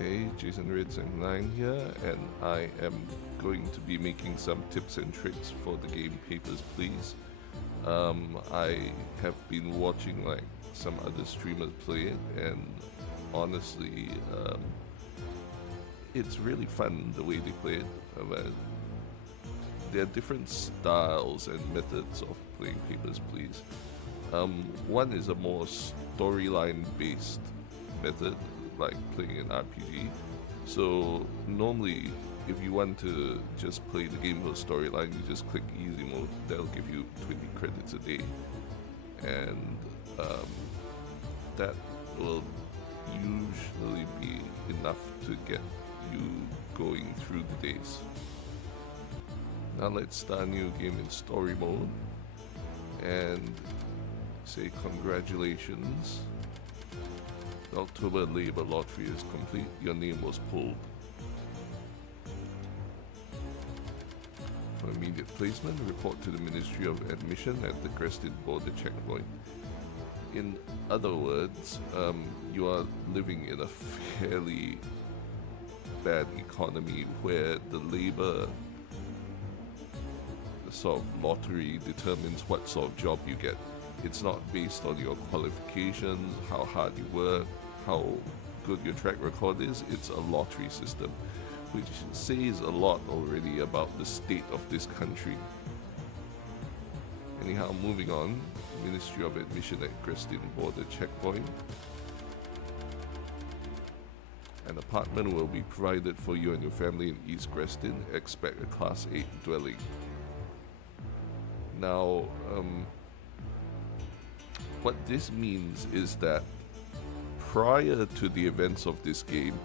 Hey, Jason Red 9 here, and I am going to be making some tips and tricks for the game Papers, Please. I have been watching like some other streamers play it, and honestly, it's really fun the way they play it. There are different styles and methods of playing Papers, Please. One is a more storyline based method, like playing an RPG. So normally, if you want to just play the game for storyline, you just click easy mode. That'll give you 20 credits a day, and um, that will usually be enough to get you going through the days. Now let's start a new game in story mode and say congratulations. The October Labour Lottery is complete. Your name was pulled. For immediate placement, report to the Ministry of Admission at the Crested Border Checkpoint. In other words, you are living in a fairly bad economy where the labor sort of lottery determines what sort of job you get. It's not based on your qualifications, how hard you work, how good your track record is. It's a lottery system, which says a lot already about the state of this country. Anyhow, moving on. Ministry of Admission at Crestin Border Checkpoint. An apartment will be provided for you and your family in East Crestin. Expect a Class 8 dwelling. Now, what this means is that prior to the events of this game,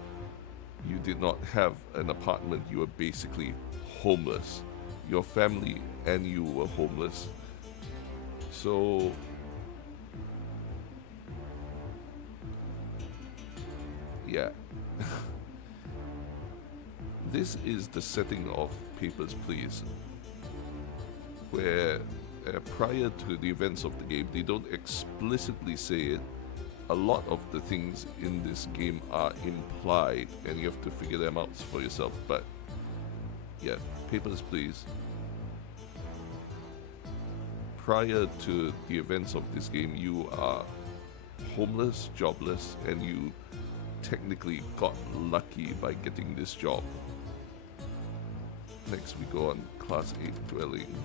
you did not have an apartment. You were basically homeless. Your family and you were homeless. So, yeah. This is the setting of Papers, Please, where prior to the events of the game, they don't explicitly say it. A lot of the things in this game are implied, and you have to figure them out for yourself. But yeah, Papers, Please. Prior to the events of this game, you are homeless, jobless, and you technically got lucky by getting this job. Next we go on Class 8 dwelling.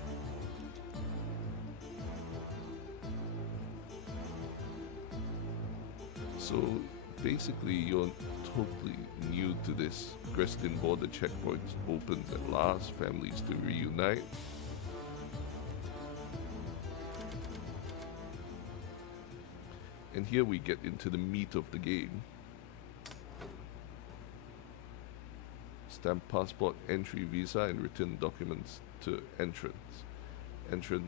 So basically you're totally new to this. Crestin Border Checkpoint opens at last, families to reunite. And here we get into the meat of the game. Stamp passport, entry visa, and written documents to entrance. Entrance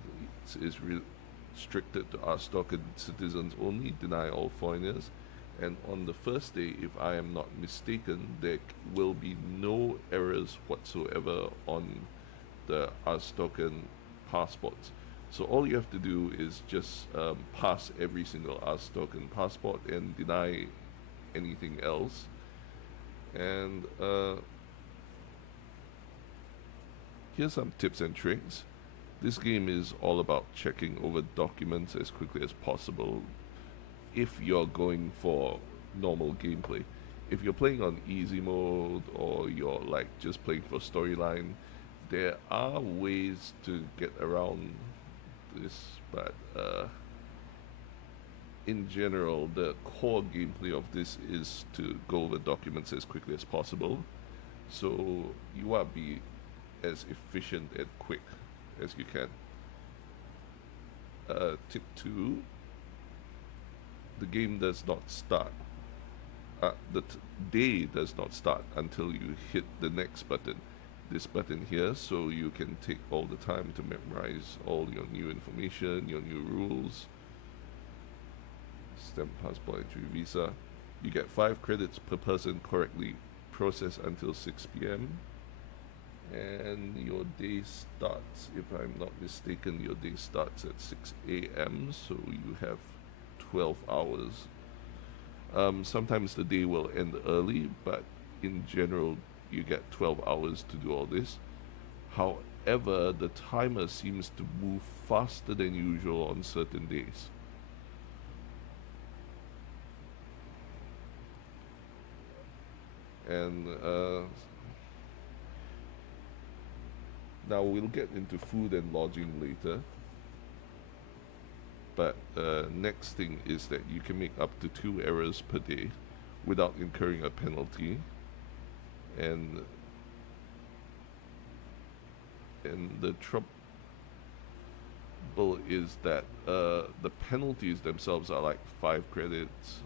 is restricted to Arstock citizens only, deny all foreigners. And on the first day, if I am not mistaken, there will be no errors whatsoever on the Arstocan passports. So all you have to do is just pass every single Arstocan passport and deny anything else. And here's some tips and tricks. This game is all about checking over documents as quickly as possible if you're going for normal gameplay. If you're playing on easy mode or you're like just playing for storyline, there are ways to get around this, but in general, the core gameplay of this is to go over documents as quickly as possible, so you want to be as efficient and quick as you can. Tip 2, the game does not start. The day does not start until you hit the next button. This button here, so you can take all the time to memorize all your new information, your new rules. Stamp passport, entry visa. You get 5 credits per person correctly processed until 6 p.m. And your day starts, if I'm not mistaken, your day starts at 6 a.m. So you have 12 hours. Sometimes the day will end early, but in general, you get 12 hours to do all this. However, the timer seems to move faster than usual on certain days. And now we'll get into food and lodging later. But next thing is that you can make up to 2 errors per day without incurring a penalty. And the trouble is that the penalties themselves are like 5 credits.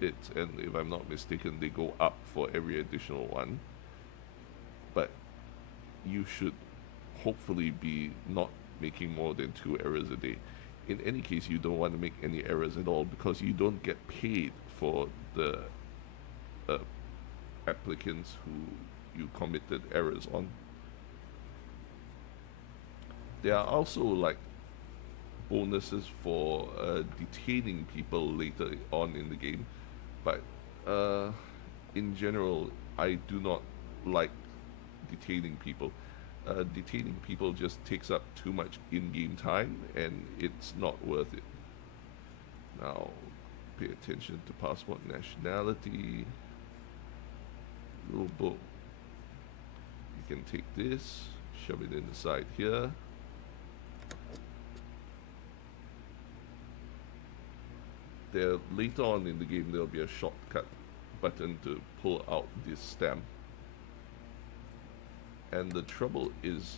And if I'm not mistaken, they go up for every additional one. But you should hopefully be not making more than 2 errors a day. In any case, you don't want to make any errors at all because you don't get paid for the applicants who you committed errors on. There are also like bonuses for detaining people later on in the game, but in general, I do not like detaining people. Detaining people just takes up too much in-game time, and it's not worth it. Now, pay attention to passport nationality. Rule book. You can take this, shove it in the side here. There, later on in the game, there'll be a shortcut button to pull out this stamp. And the trouble is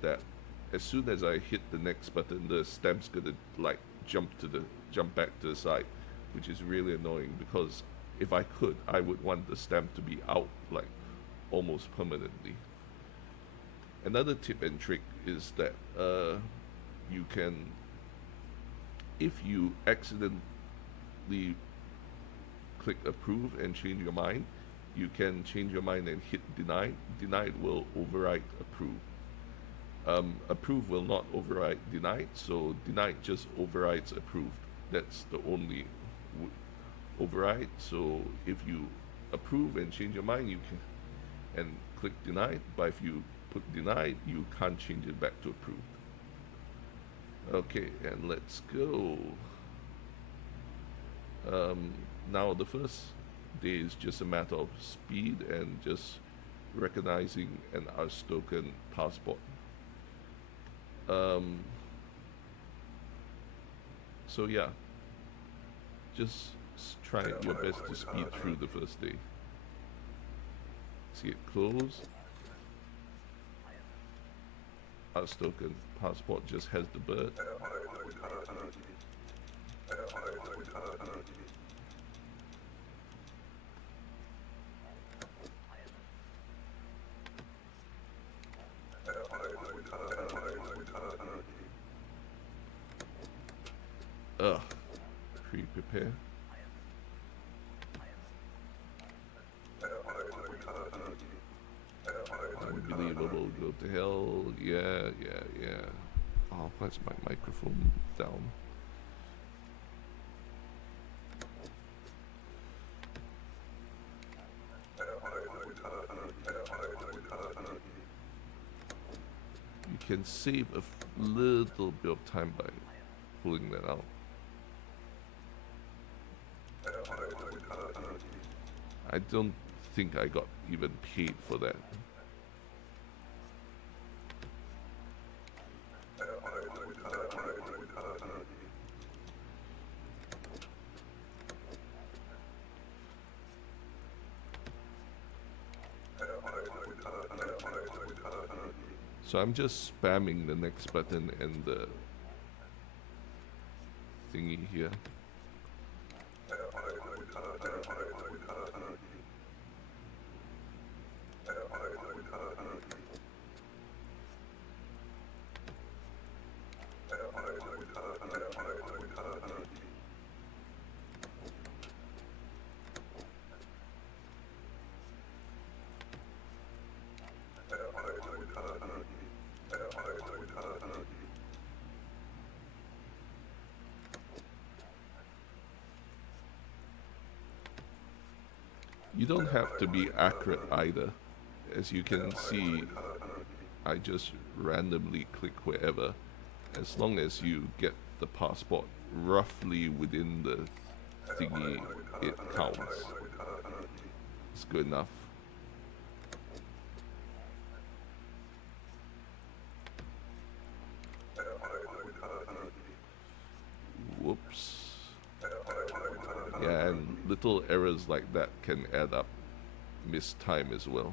that as soon as I hit the next button, the stamp's gonna like jump back to the side, which is really annoying because if I could, I would want the stamp to be out like almost permanently. Another tip and trick is that you can, if you accidentally click approve and change your mind, you can change your mind and hit deny. Denied will override approve. Approve will not override denied, so denied just overrides approved. That's the only override. So if you approve and change your mind, you can and click denied. But if you put denied, you can't change it back to approved. Okay, and let's go. Now the first day is just a matter of speed and just recognizing an Arstokan passport. So yeah, just try your best to speed through the first day. See it close. Arstokan passport just has the bird. Pre-prepare. Unbelievable, go to hell. Yeah. Oh, why's my microphone down? You can save a little bit of time by pulling that out. I don't think I got even paid for that. So I'm just spamming the next button and the thingy here. You don't have to be accurate either. As you can see, I just randomly click wherever. As long as you get the passport roughly within the thingy, it counts. It's good enough. Whoops. Yeah, and little errors like that can add up. Missed time as well.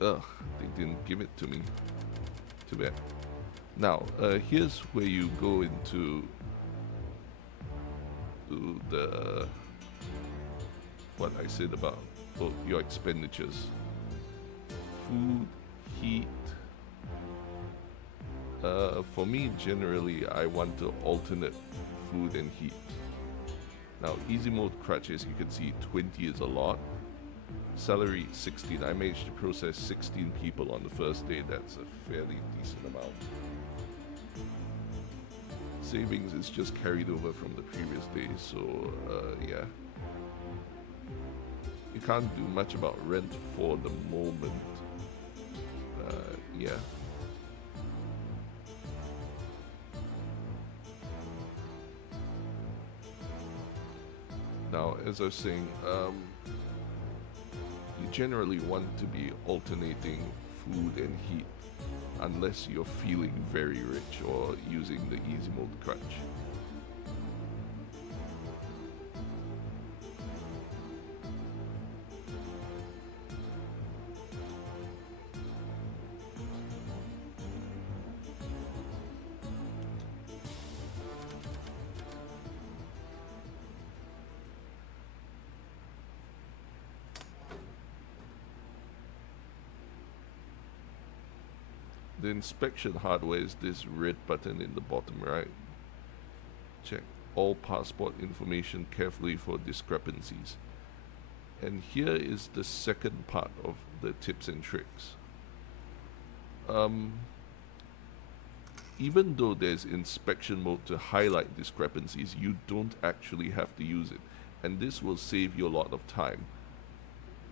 Ugh, they didn't give it to me. Too bad. Now, here's where you go into the what I said about your expenditures. Food, heat. For me, generally, I want to alternate food and heat. Now, easy mode crutch, as you can see, 20 is a lot. Salary 16. I managed to process 16 people on the first day. That's a fairly decent amount. Savings is just carried over from the previous day, so yeah. You can't do much about rent for the moment. Yeah. Now, as I was saying, you generally want to be alternating food and heat unless you're feeling very rich or using the easy mode crutch. The inspection hardware is this red button in the bottom right. Check all passport information carefully for discrepancies. And here is the second part of the tips and tricks. Even though there's inspection mode to highlight discrepancies, you don't actually have to use it. And this will save you a lot of time.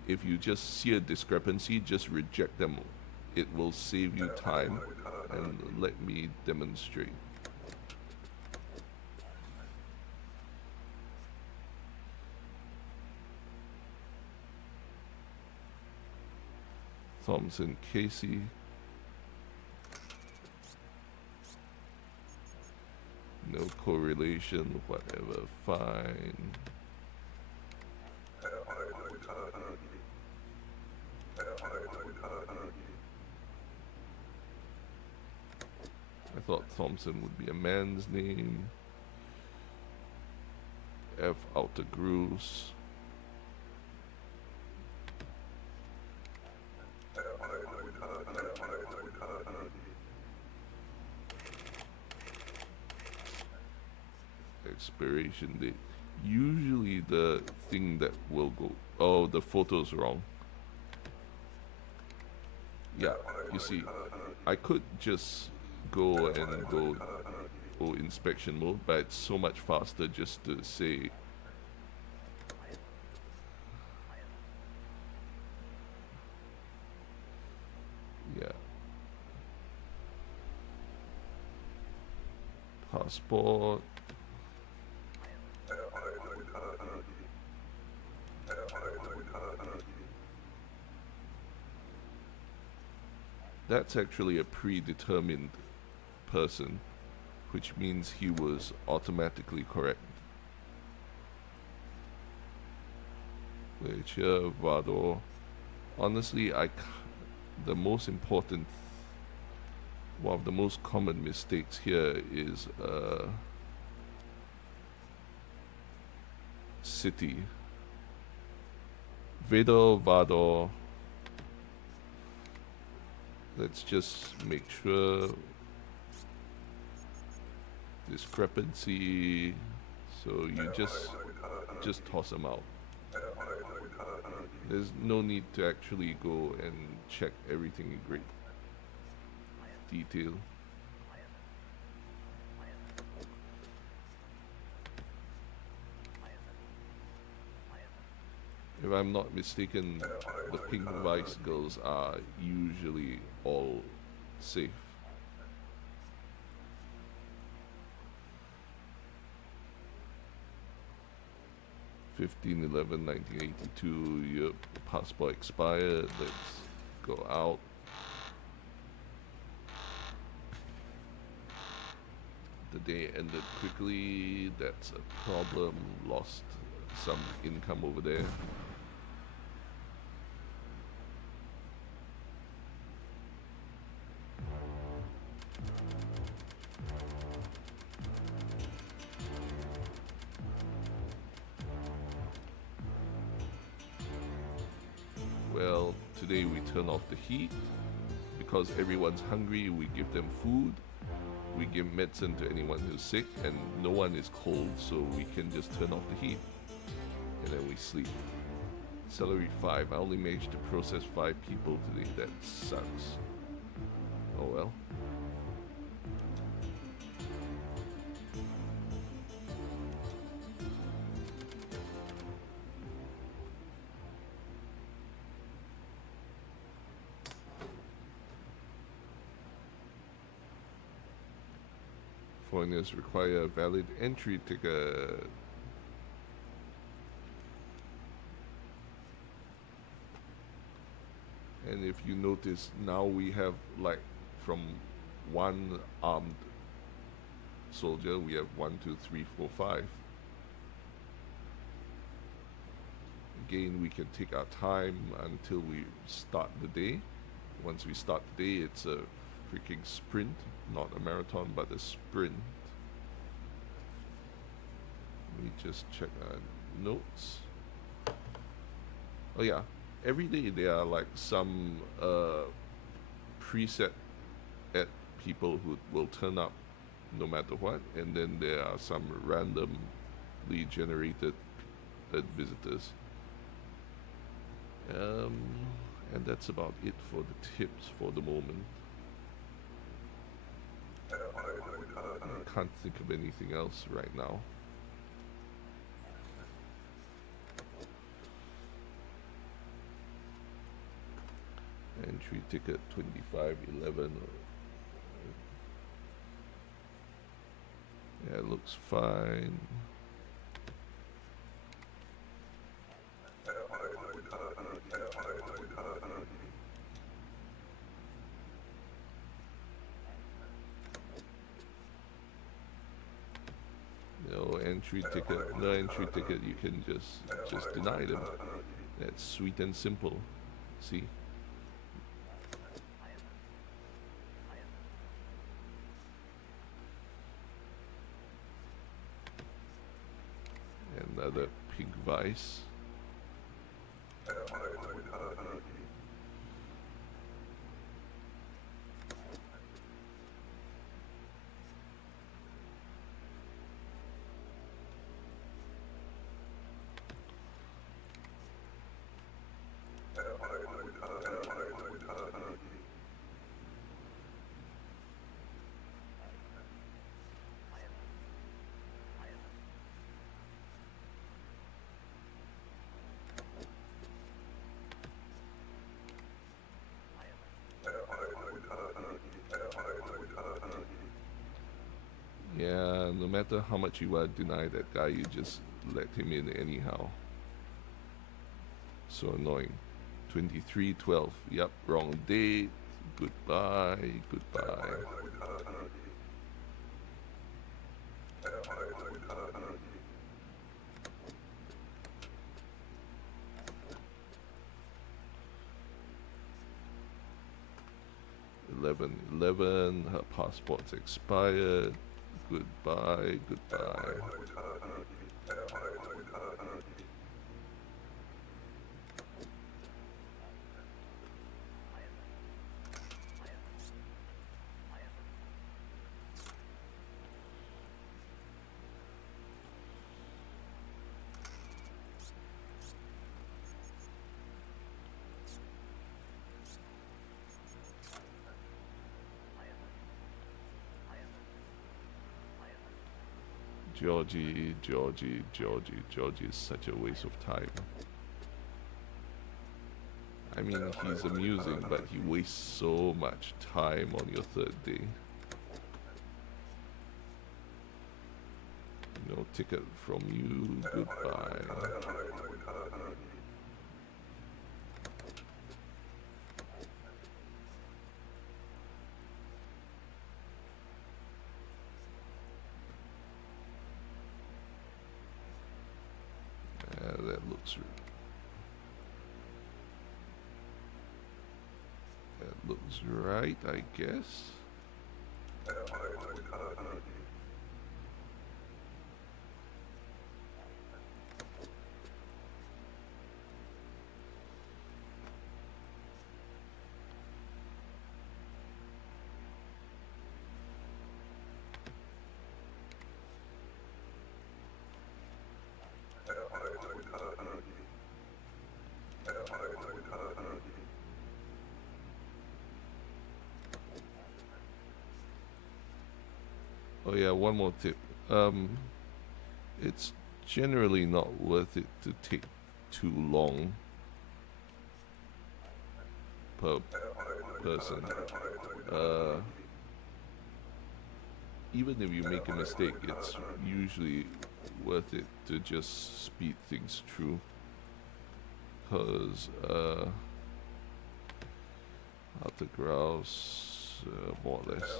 If you just see a discrepancy, just reject them. It will save you time, and let me demonstrate. Thompson Casey. No correlation, whatever, fine. I thought Thompson would be a man's name. F. Altagrus. Expiration date. Usually the thing that will go... Oh, the photo's wrong. Yeah, you see, I could just go inspection mode, but it's so much faster just to say yeah. Passport. That's actually a predetermined person, which means he was automatically correct. Fletcher, Vado. Honestly, the most important, one of the most common mistakes here is city. Vedor, Vador. Let's just make sure discrepancy. So you just toss them out. There's no need to actually go and check everything in great detail. If I'm not mistaken, the pink vice girls are usually all safe. (15/11/1982). Your passport expired. Let's go out. The day ended quickly. That's a problem. Lost some income over there. Well, today we turn off the heat. Because everyone's hungry, we give them food. We give medicine to anyone who's sick, and no one is cold, so we can just turn off the heat. And then we sleep. Salary 5. I only managed to process 5 people today. That sucks. Oh well. Foreigners require a valid entry ticket. And if you notice, now we have like from one armed soldier, we have 1, 2, 3, 4, 5. Again, we can take our time until we start the day. Once we start the day, it's a freaking sprint, not a marathon, but a sprint. Let me just check our notes. Oh yeah, every day there are like some preset at people who will turn up no matter what, and then there are some randomly generated visitors. And that's about it for the tips for the moment. I can't think of anything else right now. Entry ticket 25/11. Yeah, it looks fine. No entry ticket, you can just deny them. That's sweet and simple. See? Another pink vice. Yeah, no matter how much you want to deny that guy, you just let him in anyhow. So annoying. 23/12. Yep, wrong date. Goodbye. Goodbye. Her passport's expired. Goodbye. Georgie is such a waste of time. I mean, he's amusing, but he wastes so much time on your third day. No ticket from you, goodbye. That looks right, I guess. Oh yeah, one more tip. It's generally not worth it to take too long per person. Even if you make a mistake, it's usually worth it to just speed things through. Because autographs, more or less.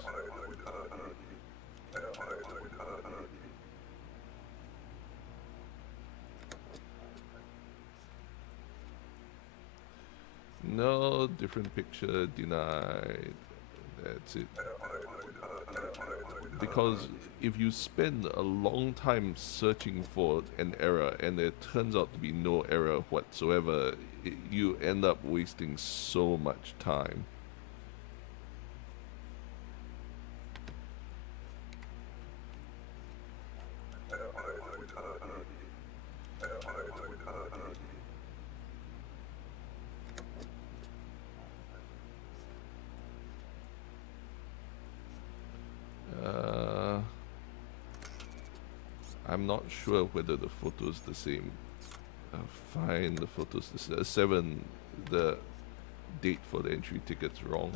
No, different picture, denied. That's it. Because if you spend a long time searching for an error and there turns out to be no error whatsoever, you end up wasting so much time. I'm not sure whether the photo's the same. Fine, the photo's the same. 7, the date for the entry ticket's wrong.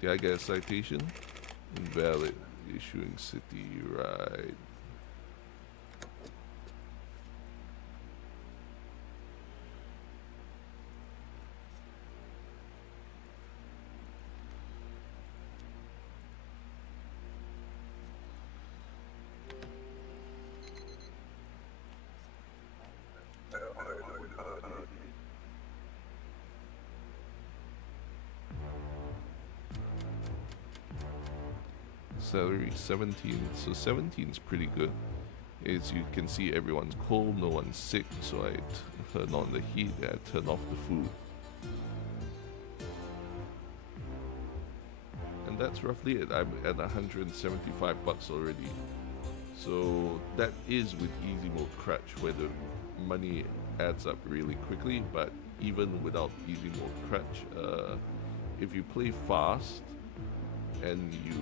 Did I get a citation? Invalid. Issuing city, right. Salary 17, so 17 is pretty good. As you can see, everyone's cold, no one's sick, so I turn on the heat and I turn off the food. And that's roughly it. I'm at 175 bucks already. So that is with easy mode crutch, where the money adds up really quickly, but even without easy mode crutch, if you play fast and you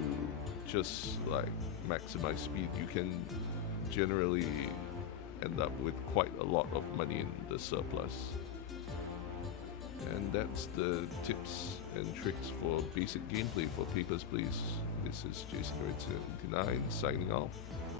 just like maximize speed, you can generally end up with quite a lot of money in the surplus. And that's the tips and tricks for basic gameplay for Papers, Please. This is Jason 79 signing off.